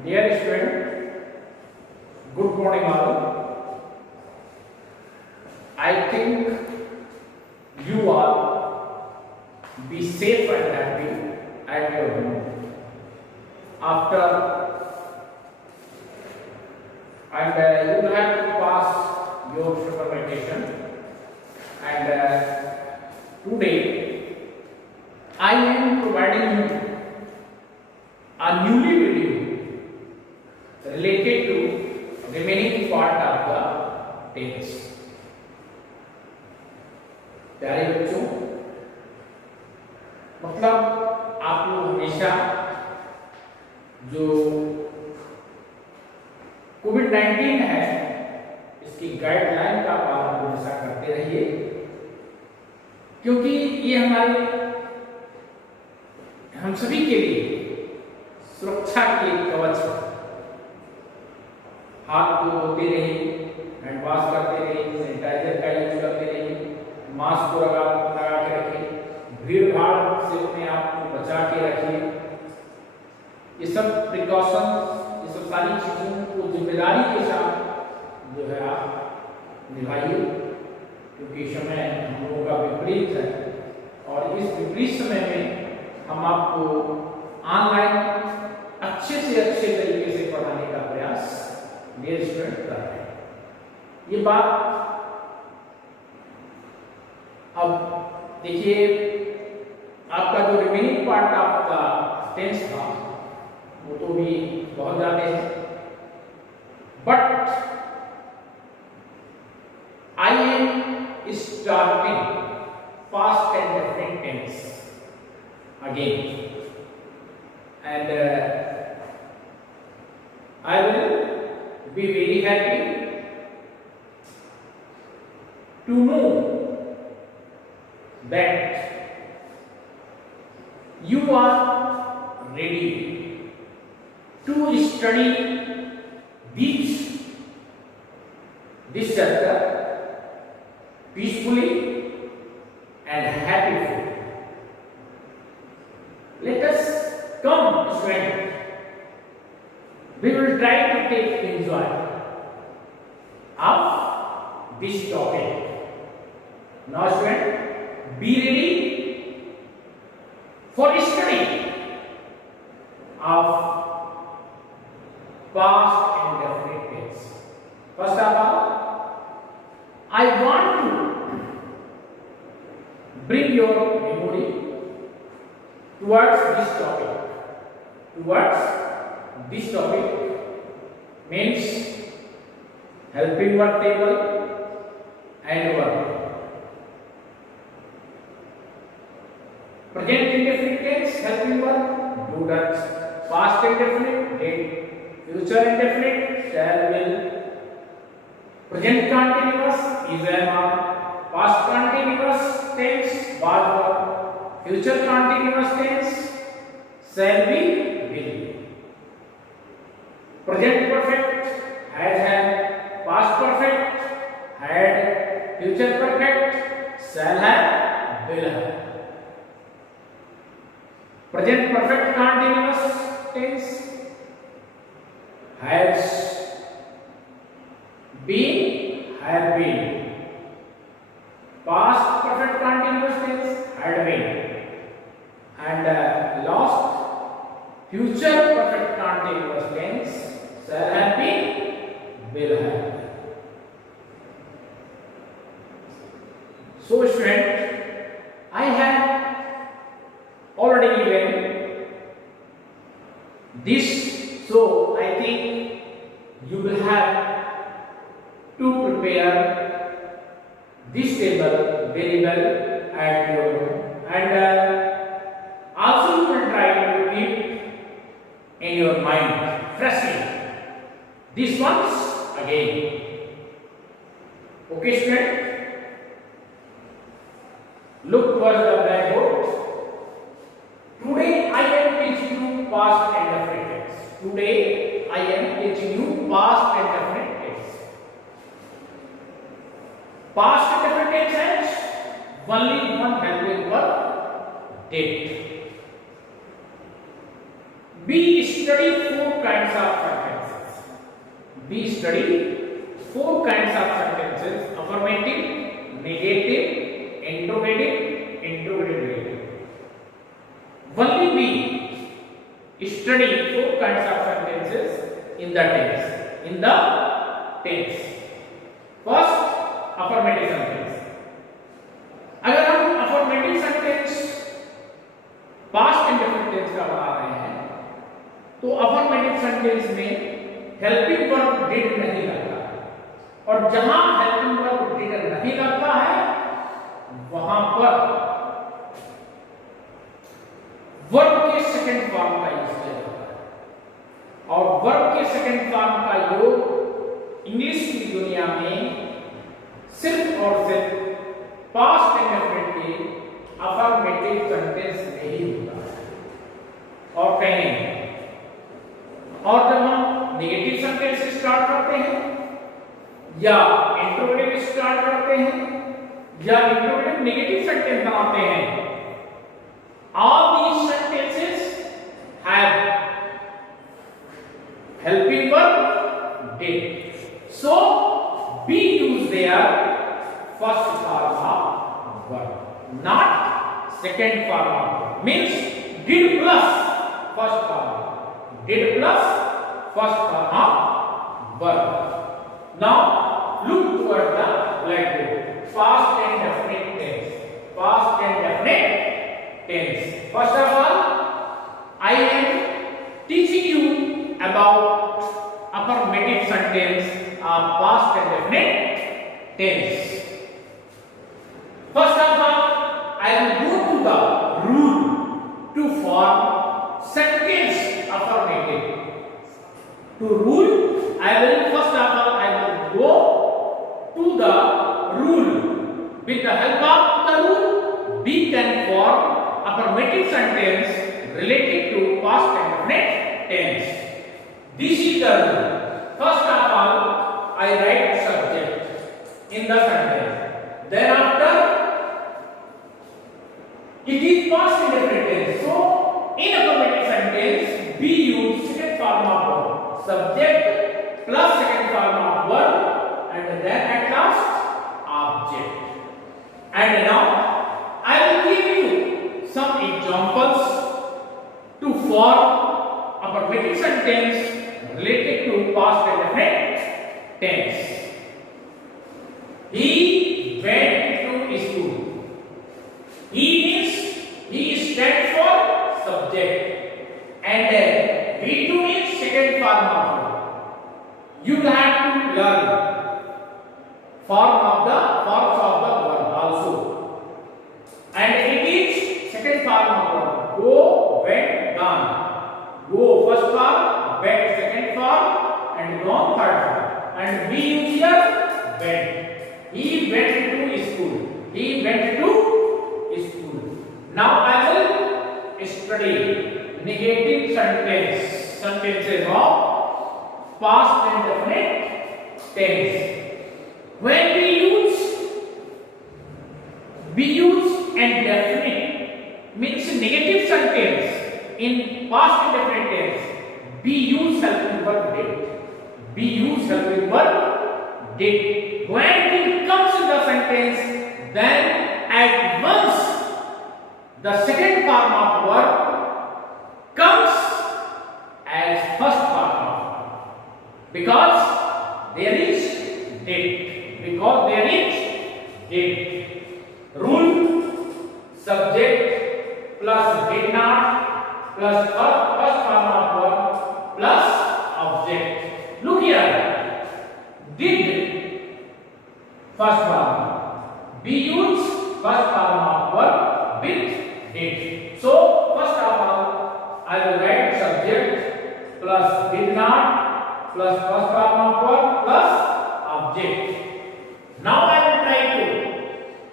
Dear student, good morning all. I think you all be safe and happy at your home after, and you will have to pass your summer vacation. And today I am providing you a newly video related to remaining part of the tense. प्यारे बच्चों, मतलब आप लोग हमेशा जो कोविड-19 है इसकी guideline का पालन हमेशा करते रहिए, क्योंकि ये हम सभी के लिए सुरक्षा की एक कवच है। हाथ को धोते रहिए, हैंड वॉश करते रहिए, सैनिटाइजर का यूज करते रहिए, मास्क को लगा के रखिए, भीड़ भाड़ से अपने आप को बचा के रखिए। ये सब प्रिकॉशन, ये सब सारी चीजों को जिम्मेदारी के साथ जो है आप निभाइए, क्योंकि समय हम लोगों का विपरीत है और इस विपरीत समय में हम आपको ऑनलाइन अच्छे से अच्छे तरीके से पढ़ाने का प्रयास डियर स्टूडेंट कर रहे हैं। ये बात अब देखिए, आपका जो remaining part of the tense था वो तो भी बहुत ज्यादा है, but I am starting past and definite tense again, and I will be very happy to know that you are ready to study this chapter peacefully and happily. Let us come, student. We will try to take enjoy of this topic. Now, student, be ready for study of past and definite tense. First of all, I want to bring your memory towards this topic. This topic means helping verb table and verb. Present indefinite tense, helping verb, do that. Past indefinite, did. Future indefinite, shall, will. Present continuous, is, am. Past continuous tense, was, were. Future continuous tense, shall be, will. Present perfect, has, have. Past perfect, had. Future perfect, shall have, will have. Present perfect continuous tense, has been, have been. Past perfect continuous tense, had been. And last, future perfect continuous tense, shall have been, will have. So, student, I have already given this, so I think you will have to prepare this table very well at your home, and also you will try to keep in your mind freshly this once again. Okay, student, look towards the blackboard. Today I am teaching you past and definite tense. Today I am teaching you past and definite tense. Past and definite tense has only one helping verb, did. Be study four kinds of sentences. We study four kinds of sentences: affirmative, negative, interrogative, interrogative. Only we study four kinds of sentences in the tense. First, affirmative sentence. अगर हम affirmative sentence past indefinite tense का बना रहे हैं तो affirmative sentence में helping verb did नहीं लगता है, और जहां helping verb did नहीं लगता है वहां पर वर्ब के सेकंड फॉर्म का यूज किया जाता है, और वर्ब के सेकंड फॉर्म का योग इंग्लिश की दुनिया में सिर्फ और सिर्फ पास्ट इंडेफिनिट के अफर्मेटिव सेंटेंस में ही होता है और कहीं नहीं। और जब हम नेगेटिव सेंटेंस स्टार्ट करते हैं या इंट्रोगेटिव स्टार्ट करते हैं या इंट्रोगेटिव नेगेटिव सेंटेंस बनाते हैं, all these sentences have helping verb did. So we use their first form of verb, not second form of verb. Means did plus first form, did plus first form of verb. Now look toward the blackboard. Past and definite tense. Past and definite tense. First of all, I am teaching you about affirmative sentence of past and definite tense. First of all, I will go to the rule to form sentence affirmative. To rule, I will first of all go to the rule. With the help of the rule, we can form affirmative sentence related to past and definite tense. This is the rule. First of all, I write subject in the sentence. Thereafter, it is past indefinite tense. So, in affirmative sentence, we use second form of verb, subject plus second form of verb, and then at last object. And now I will give you some examples to form affirmative sentence related to past indefinite tense. He went to school. He means he stands for subject, and V2 is second form of verb. You have to learn forms of the verb also, and it is second form of verb. Go, went, gone. Go first form, went second form, and gone third form. And we use here went. He went to school. He went to school. Now I will study negative sentences of past indefinite tense. When we use indefinite, means negative sentence in past indefinite tense, we use helping verb did. We use helping verb did. When it comes in the sentence, then at once the second form of verb comes as first form of verb, because there is did. Because there is did. Rule: subject plus did not plus first form of verb plus object. Look here. Did first form. We use first form of verb with did. So first of all, I will write subject plus did not plus first form of verb plus object. Now I will try to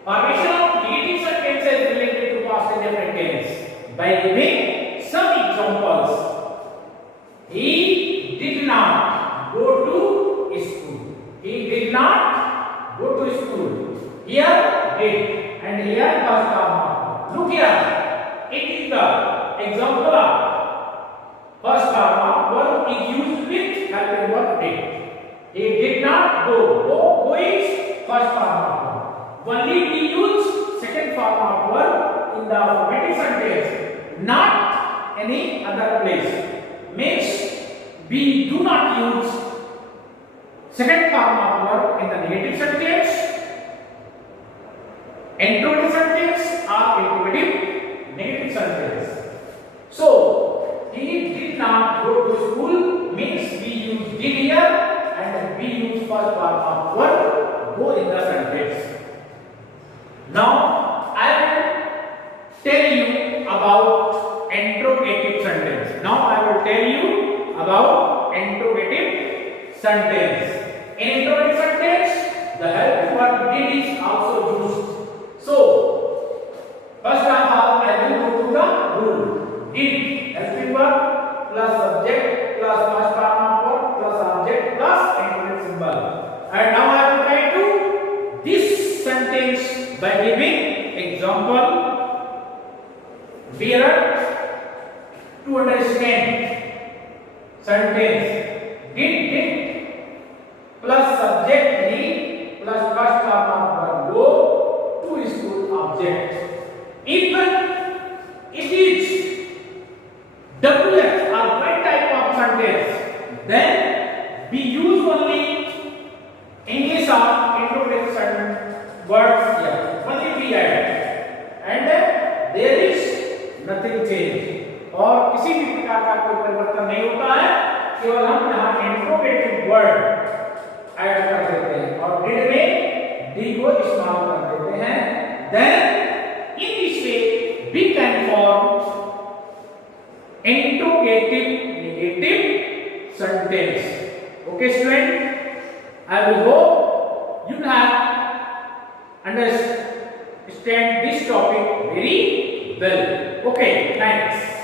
formation of negative sentences related to past indefinite tense by giving some examples. He did not go to school. He did not go to school. Here did, and here first form of verb. Look here. It is the example of first form is used with helping verb did. He did not go. Go is first form of verb. Only we use second form of verb in the affirmative sentence, not any other place. Means we do not use second form of verb in the negative sentence, interrogative sentence, or interrogative negative sentence. So he did not go to school means we use did here and we use first form of verb go in the sentence. Now I will tell you about interrogative sentence. Now I will tell you about interrogative sentence. In interrogative sentence, the helping verb did is also used. So first of all, I will go to the rule. Did helping verb plus subject plus first form of verb plus object plus interrogative symbol. And now I will try to this sentence by giving example. Better to understand sentence. Did plus subject need plus first form of verb go to school object. If it is WH or one type of sentence, then we use only English or introduction words here. Only we add and there is nothing change. और किसी भी प्रकार का कोई परिवर्तन नहीं होता है, केवल हम यहाँ इंट्रोगेटिव वर्ड ऐड कर देते हैं और डिड में डी को इस्तेमाल कर देते हैं. Then in this way we can form interrogative negative sentence. Okay student, I will hope you have understand this topic very well. Okay, thanks.